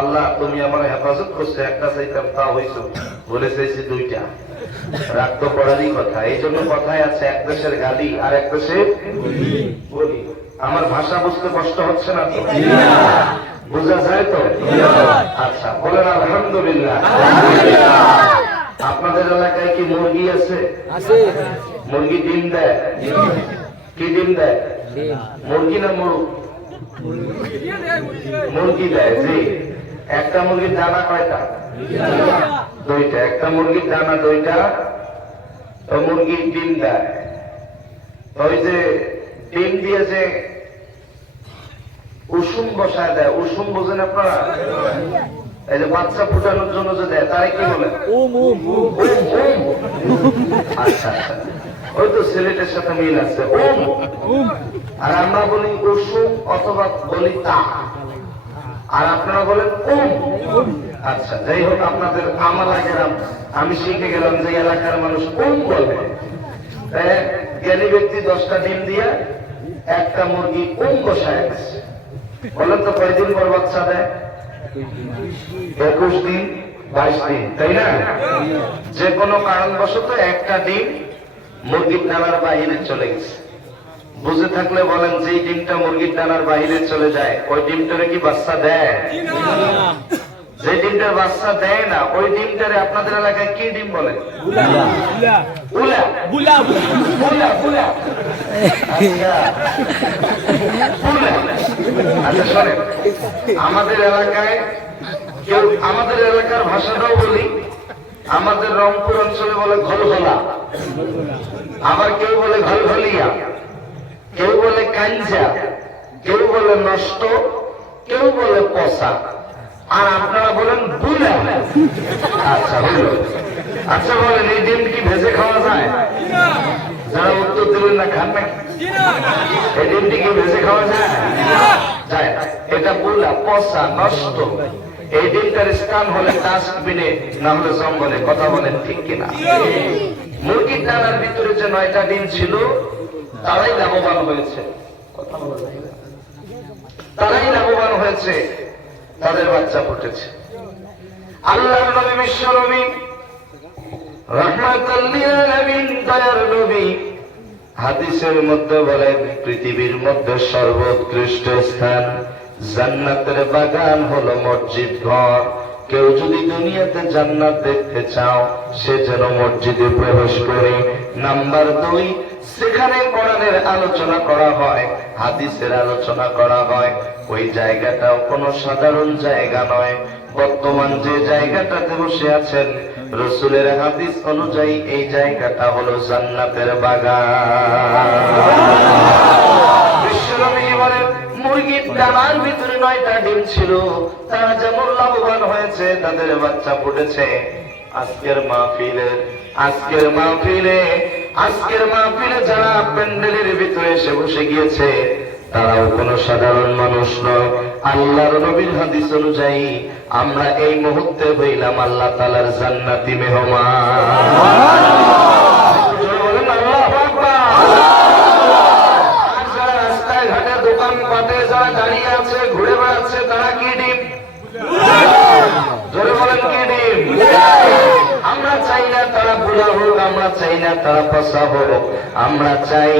আল্লাহ তুমি আমার হেফাজত করছো, একটা চাইতাম তা হইছো, বলে চাইছি দুইটা। রাগ তো করারই কথা। এই জন্য কথায় আছে, এক দেশের গালি আর এক দেশের বলি। আমার ভাষা বুঝতে কষ্ট হচ্ছে না তো? বোঝা যায় তো? আচ্ছা, বলেন আলহামদুলিল্লাহ। আপনাদের এলাকায় কি মুরগি আছে? মুরগি ডিম দেয়? কি ডিম দেয়? মুরগি না মুরগ? মুরগি দেয়। জি। একটা মুরগির দানা কয়টা? দুইটা। একটা মুরগির দানা দুইটা, তো মুরগি ডিম দেয়। ওই যে ডিম দিয়ে যে উষুম বসায় দেয়, উষুম বোঝেন আপনারা? এই যে বাচ্চা ফুটানোর জন্য যে দেয়, তাই কি বলে? আচ্ছা আচ্ছা, ওই তো সিলেটের সাথে মিল আছে। আর আমরা বলি উষুম অথবা বলি তা, আর আপনারা বলেন ওম। আচ্ছা, যাই হোক, আপনাদের আমার গেলাম, আমি শিখে গেলাম যে এলাকার মানুষ ওম বলে। জ্ঞানী ব্যক্তি 10টা ডিম দিয়ে একটা মুরগি ওম বসায় গেছে। বলেন তো কয়দিন পর বাচ্চা দেয়? 21 দিন 22 দিন, তাই না? যে কোনো কারণবশত একটা ডিম মুরগির ডানার বাহিরে চলে গেছে। বুঝে থাকলে বলেন, যে ডিমটা মুরগির ডানার বাহিরে চলে যায়, ওই ডিমটারে কি বাচ্চা দেয়? যে ডিমটার বাচ্চা দেয় না, ওই ডিমটারে আপনাদের এলাকায় কি ডিম বলে? আচ্ছা শোনেন, আমাদের এলাকায় কেউ, আমাদের এলাকার ভাষাটাও বলি, আমাদের রংপুর অঞ্চলে বলে ঘলঘলা, আবার কেউ বলে ঘলঘলিয়া, কেউ বলে কাঞ্জা, কেউ বলে নষ্ট, কেউ বলে পচা, আর আপনারা বলেন বুলা। আচ্ছা হলো। আচ্ছা বলেন, এই ডিম কি ভেজে খাওয়া যায়? যারা উত্তর দিলেন না, খান না। এই ডিমটি কি ভেজে খাওয়া যায়? যায়। এটা বুলা, পচা, নষ্ট। এই ডিমটার স্থান হলে ডাস্টবিনে, না হলে জঙ্গলে। কথা বলেন ঠিক কিনা? মুরগির ডানার ভিতরে যে 9টা ডিম ছিল, তারাই লাভবান হয়েছে। তারাই লাভবান হয়েছে, তাদের বাচ্চা ফুটেছে। আল্লাহর নবী, বিশ্ব নবী, রাহমাতাল লিল আলামিন, দয়ার নবী, হাদিসের মধ্যে বলেন, পৃথিবীর মধ্যে সর্বোৎকৃষ্ট স্থান, জান্নাতের বাগান হলো মসজিদ ঘর। কেউ যদি দুনিয়াতে জান্নাত দেখতে চাও, সে যেন মসজিদে প্রবেশ করে। নাম্বার 2, সেখানে কোরআনের আলোচনা করা হয়, হাদিসের আলোচনা করা হয়। ওই জায়গাটাও কোনো সাধারণ জায়গা নয়। বর্তমান যে জায়গাটাতে বসে আছেন, রাসূলের হাদিস অনুযায়ী এই জায়গাটা হলো জান্নাতের বাগান। বিশ্বনবী বলেন, মুরগির ডানার ভিতরে 9টা ডিম ছিল, তারা যেমন লাভবান হয়েছে, তাদের বাচ্চা ফুটেছে। আজকের মাহফিলে যারা প্যান্ডেলের ভিতরে এসে বসে গিয়েছে, তারাও কোনো সাধারণ মানুষ নয়। আল্লাহর নবীর হাদিস অনুযায়ী আমরা এই মুহূর্তে হইলাম আল্লাহ তাআলার জান্নাতি মেহমান। বলেন আল্লাহু আকবার। আর যারা রাস্তায় ঘাটে দোকান পাটে যারা দাঁড়িয়ে আছে, ঘুরে বেড়াচ্ছে, তারা কি ডিম? জোরে বলেন, কি ডিম? আমরা চাই না তারা বুলা হোক, আমরা চাই না তারা পচা হোক। আমরা চাই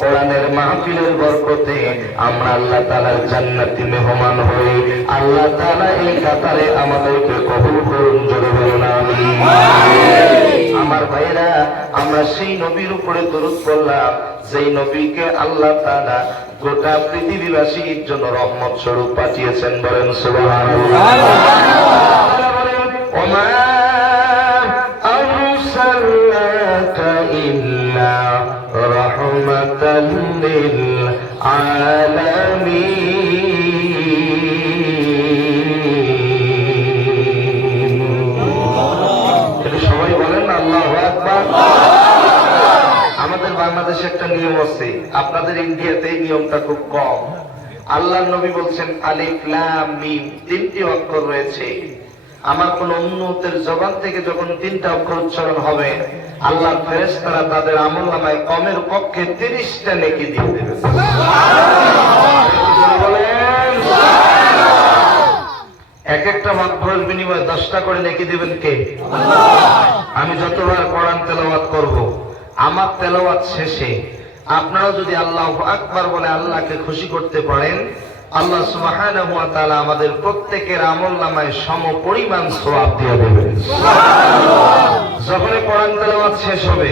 কোরআনের মাহফিলের বরকতে আমরা আল্লাহ তাআলার জান্নাতি মেহমান হই। আল্লাহ তাআলা এই কাতারে আমাদেরকে কবুল করুন। জোরে বলুন আমিন। আমার ভাইরা, আমরা সেই নবীর উপরে দরুদ পড়লাম, যেই নবীকে আল্লাহ তাআলা গোটা পৃথিবীবাসীর জন্য রহমত স্বরূপ পাঠিয়েছেন। বলেন সুবহানাল্লাহ। রহমাতাল লিল আলামিন। সবাই বলেন আল্লাহু আকবার। আমাদের বাংলাদেশে একটা নিয়ম আছে, আপনাদের ইন্ডিয়াতে এই নিয়মটা খুব কম। আল্লাহর নবী বলছেন আলিফ লাম মিম, 3টি অক্ষর রয়েছে। আমার কোন উম্মতের জবান থেকে যখন 3টা অক্ষর উচ্চারণ হবে, আল্লাহর ফেরেশতারা তাদের আমলনামায় কমের পক্ষে 30টা নেকি দিয়ে দেবে। এক একটা মাত্রের বিনিময়ে 10টা করে নেকি দিবেন কে? আমি যতবার কোরআন তেলাওয়াত করব, আমার তেলাওয়াত শেষে আপনারা যদি আল্লাহু আকবার বলে আল্লাহকে খুশি করতে পারেন, আল্লাহ সুবহানাহু ওয়া তাআলা আমাদের প্রত্যেকের আমলনামায় সমপরিমাণ সওয়াব দিয়ে দেবেন। যখন কোরআন তেলাওয়াত শেষ হবে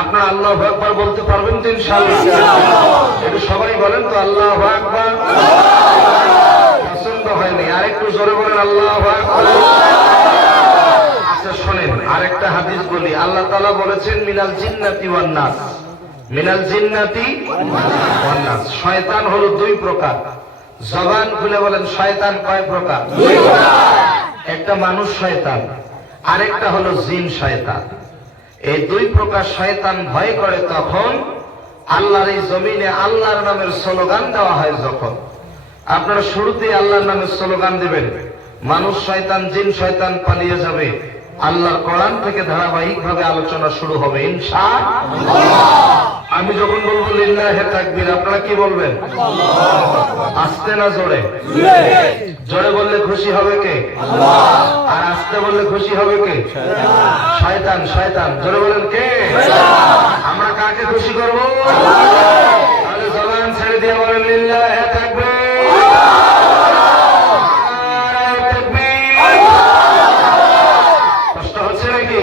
আপনারা আল্লাহু আকবার বলতে পারবেন তো ইনশাআল্লাহ? একটু সবাই বলেন তো আল্লাহু আকবার। পছন্দ হয়নি, আরেকটু জোরে বলেন আল্লাহু আকবার। আচ্ছা শোনেন, আরেকটা হাদিস বলি। আল্লাহ তাআলা বলেছেন মিনাল জিন্নাতি ওয়ান নাস, মিনাল জিন্নাতি ওয়ান নাস। শয়তান হলো 2 প্রকার। জবান খুলে বলেন শয়তান কয় প্রকার? 2 প্রকার। একটা মানুষ শয়তান, আরেকটা হলো জিন শয়তান। এই 2 প্রকার শয়তান ভয় করে তখন আল্লাহর এই জমিনে আল্লাহর নামের স্লোগান দেওয়া হয়। যখন আপনারা শুরুতেই আল্লাহর নামের স্লোগান দিবেন, মানুষ শয়তান জিন শয়তান পালিয়ে যাবে। আল্লাহর কোরআন থেকে ধারাবাহিকভাবে আলোচনা শুরু হবে ইনশাআল্লাহ। আমি যখন বলবো লিল্লাহে তাকবীর, আপনারা কি বলবেন? আস্তে না জোরে? জোরে বললে খুশি হবে কে? আর আস্তে বললে খুশি হবে কে? শয়তান। শয়তান। জোরে বলেন কে? আমরা কাকে খুশি করবো? তাহলে জবান ছেড়ে দিয়ে বলেন লিল্লাহে তাকবীর। কষ্ট হচ্ছে নাকি?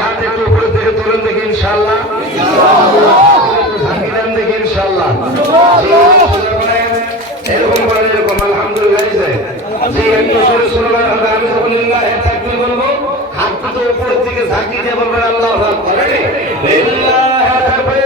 হাত একটু উপরে থেকে তোলেন দেখি ইনশাআল্লাহ। দেখি ইনশাআল্লাহ। এরকম বলেন, এরকম আলহামদুলিল্লাহ। যে একটু সরে শুনবেন, আমি যখন লিল্লাহে তাকবীর বলবো হাত দুটো উপরের দিকে ঝাঁকি দিয়ে বলবেন আল্লাহু আকবার। লিল্লাহে তাকবীর।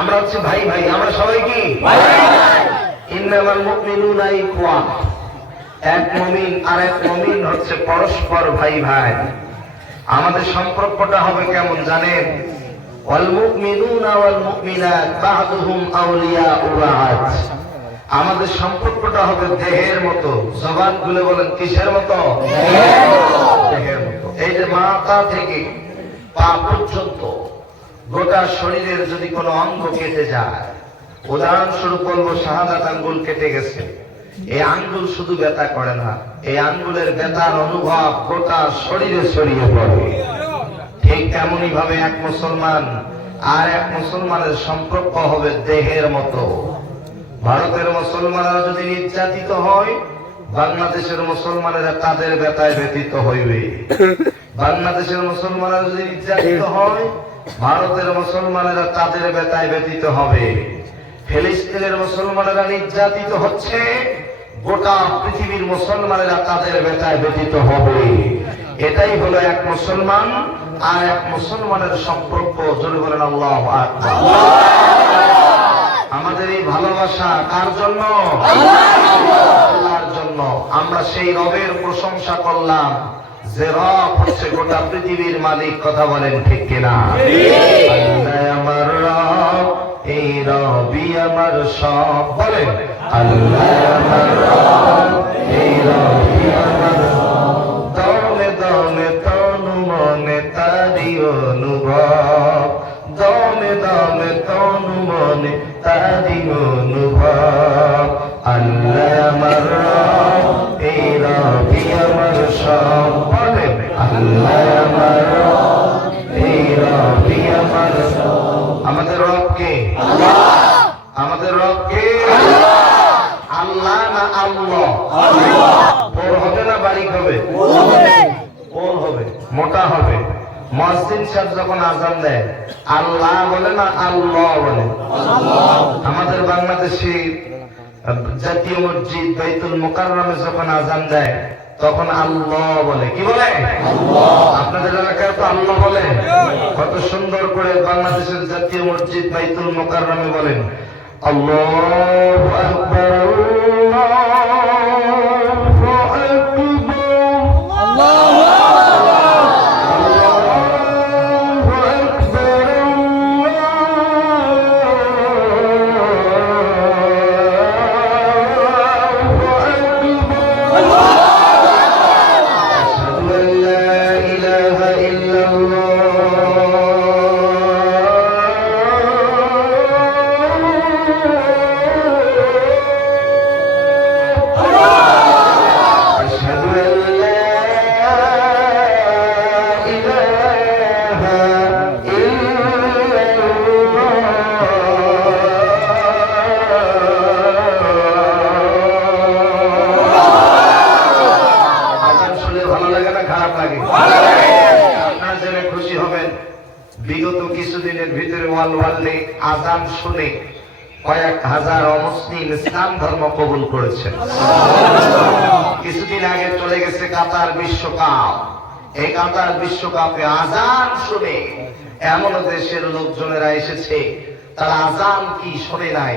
আমরা হচ্ছে ভাই ভাই, আমরা সবাই কি ইন্নামাল মুমিনুনা ইখওয়া। এক মুমিন আর এক মুমিন হচ্ছে পরস্পর ভাই ভাই। আমাদের সম্পর্কটা হবে কেমন জানেন? ওয়াল মুমিনুনা ওয়াল মুমিনাত বা'দুহুম আউলিয়াউ বা'দ। আমাদের সম্পর্কটা হবে দেহের মতো। জবান খুলে বলেন কিসের মতো? দেহের মতো। এই যে মাথা থেকে পা পর্যন্ত গোটা শরীরের যদি কোনো অঙ্গ কেটে যায়, উদাহরণস্বরূপ বলবো শাহাদাত আঙ্গুল কেটে গেছে, এই আঙ্গুল শুধু ব্যথা করে না, এই আঙ্গুলের ব্যথার অনুভব গোটা শরীরে ছড়িয়ে পড়ে। ঠিক তেমনি ভাবে এক মুসলমান আর এক মুসলমানের সম্পর্ক হবে দেহের মতো। ভারতের মুসলমানরা যদি নির্যাতিত হয়, বাংলাদেশের মুসলমানেরা তাদের ব্যথায় ব্যথিত হইবে। বাংলাদেশের মুসলমানরা যদি নির্যাতিত হয়, ভারতের মুসলমানেরা তাদের ব্যথায় ব্যথিত হবে। ফিলিস্তিনের মুসলমানেরা নির্যাতিত হচ্ছে, গোটা পৃথিবীর মুসলমানেরা তাদের ব্যথায় ব্যথিত হবে। এটাই হলো এক মুসলমান আর এক মুসলমানের সম্পর্ক। জোরে বলেন আল্লাহু আকবার। আমাদের এই ভালোবাসা কার জন্য? আল্লাহর জন্য। আমরা সেই রবের প্রশংসা করলাম যে রব হচ্ছে গোটা পৃথিবীর মালিক। কথা বলেন ঠিক কিনা? আল্লাহ আমার রব, এই রবই আমার সব। বলেন আল্লাহ আমার রব, এই রবই আমার সব। দমে দমে তনু মনে তারি অনুভব, দমে দমে তনু মনে তারি অনুভব। আল্লাহ আমার রব, এই রবি আমার সব। বলেন আল্লাহ আমার রব, এই রবি আমার সব। আমাদের রব কে? আমাদের রব কে? আল্লাহ না আল্লাহ? পোল হবে না বারিক হবে? পোল হবে, মোটা হবে। মুয়াজ্জিন সাহেব যখন আযান দেয় আল্লাহ বলে না আল্লাহ বলে? আমাদের বাংলাদেশে জাতীয় মসজিদ বাইতুল মুকাররমে যখন আযান দেয় তখন আল্লাহ বলে। কি বলে? আপনাদের এলাকায় তো আল্লাহ বলে। কত সুন্দর করে বাংলাদেশের জাতীয় মসজিদ বাইতুল মুকাররমে বলেন আল্লাহু আকবার, বিগত কিছুদিনের ভিতরে ওয়ালওয়ালে আযান শুনে কয়েক হাজার অমুসলিম ইসলাম ধর্ম কবুল করেছেন। কিছুদিন আগে চলে গেছে কাতার বিশ্বকাপ। এই কাতার বিশ্বকাপে আযান শুনে এমন দেশের লোকজনেরা এসেছে তারা আযান কি শোনে নাই,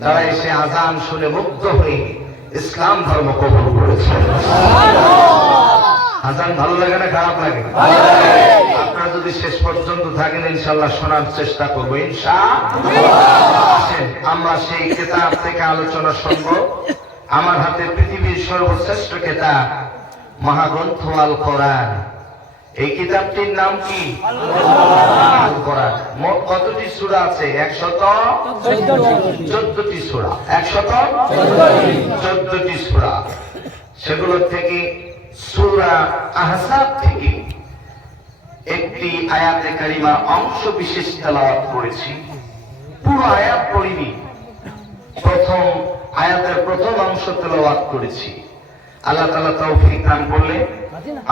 তারা এসে আযান শুনে মুগ্ধ হয়ে ইসলাম ধর্ম কবুল করেছে। আযান ভালো লাগে না খারাপ লাগে? আপনারা যদি শেষ পর্যন্ত থাকেন ইনশাআল্লাহ শোনার চেষ্টা করবো ইনশাআল্লাহ। আমরা সেই কিতাব থেকে আলোচনা শুনব। আমার হাতে পৃথিবীর সর্বশ্রেষ্ঠ কিতাব মহাগ্রন্থ আল কোরআন। এই কিতাবটির নাম কি? আল কোরআন। মোট কতটি সূরা আছে? 114টি সূরা। 114টি সূরা। সেগুলো থেকে সূরা আহজাব থেকে একটি আয়াতে কারিমা অংশ বিশেষ তেলাওয়াত করেছি। পুরো আয়াত পড়িনি, প্রথম আয়াতের প্রথম অংশ তেলাওয়াত করেছি। আল্লাহ তাআলা তৌফিক দান করলে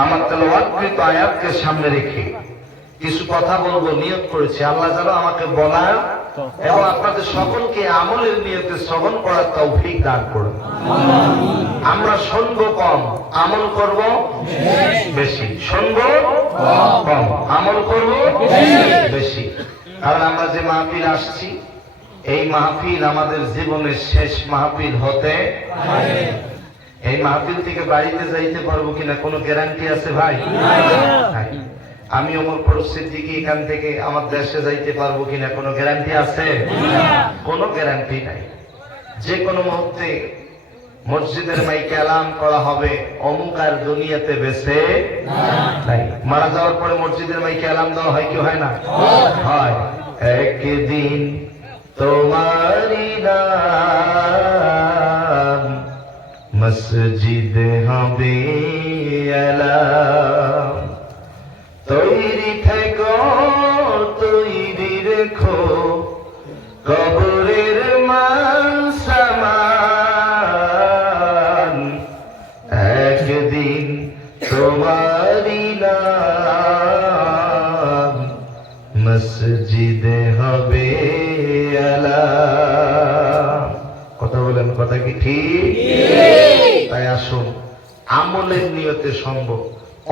আমার তেলাওয়াতকৃত আয়াতকে সামনে রেখে কিছু কথা বলবো নিয়ত করেছি। আল্লাহ যেন আমাকে বলার এবং আপনাদের সকলকে আমলের নিয়তে শ্রবণ করার তৌফিক দান করুন। আমরা শুনবো কম, আমল করব বেশি। শুনবো কম, আমল করব বেশি। কারণ আমরা যে মাহফিল আসছি, এই মাহফিল আমাদের জীবনের শেষ মাহফিল হতে পারে। এই মাহফিল থেকে বাড়িতে যাইতে পারবো কিনা কোনো গ্যারান্টি আছে ভাই? আমি ওমর ফারুক সিদ্দিকী এখান থেকে আমার দেশে যাইতে পারবো কিনা কোনো গ্যারান্টি আছে? কোনো গ্যারান্টি নাই। যে কোনো মুহূর্তে মসজিদের মাইকে এলান করা হবে অমুক আর দুনিয়াতে বেঁচে নাই। মারা যাওয়ার পরে মসজিদের মাইকে এলান দেওয়া হয় কি হয় না? হয়। একদিন তোমারি নাম মসজিদে হবে এলান। তৈরি থেকো, তৈরি রেখো কবরের মান সামান। একদিন তোমারি নাম মসজিদে হবে এলান। কথা বলেন, কথা কি ঠিক? তাই আসুন আমলের নিয়তে সম্ভব,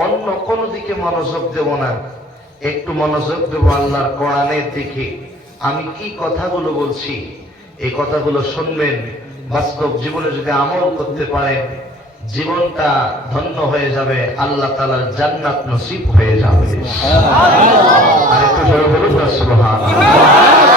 অন্য কোন দিকে মনোযোগ দেব না, একটু মনোযোগ দেব আল্লাহর কোরআনের দিকে। আমি কি কথাগুলো বলছি এই কথাগুলো শুনবেন, বাস্তব জীবনে যদি আমল করতে পারেন জীবনটা ধন্য হয়ে যাবে, আল্লাহ তাআলার জান্নাত নসিব হয়ে যাবে। আর একটু জোরে বলুন সুবহানাল্লাহ।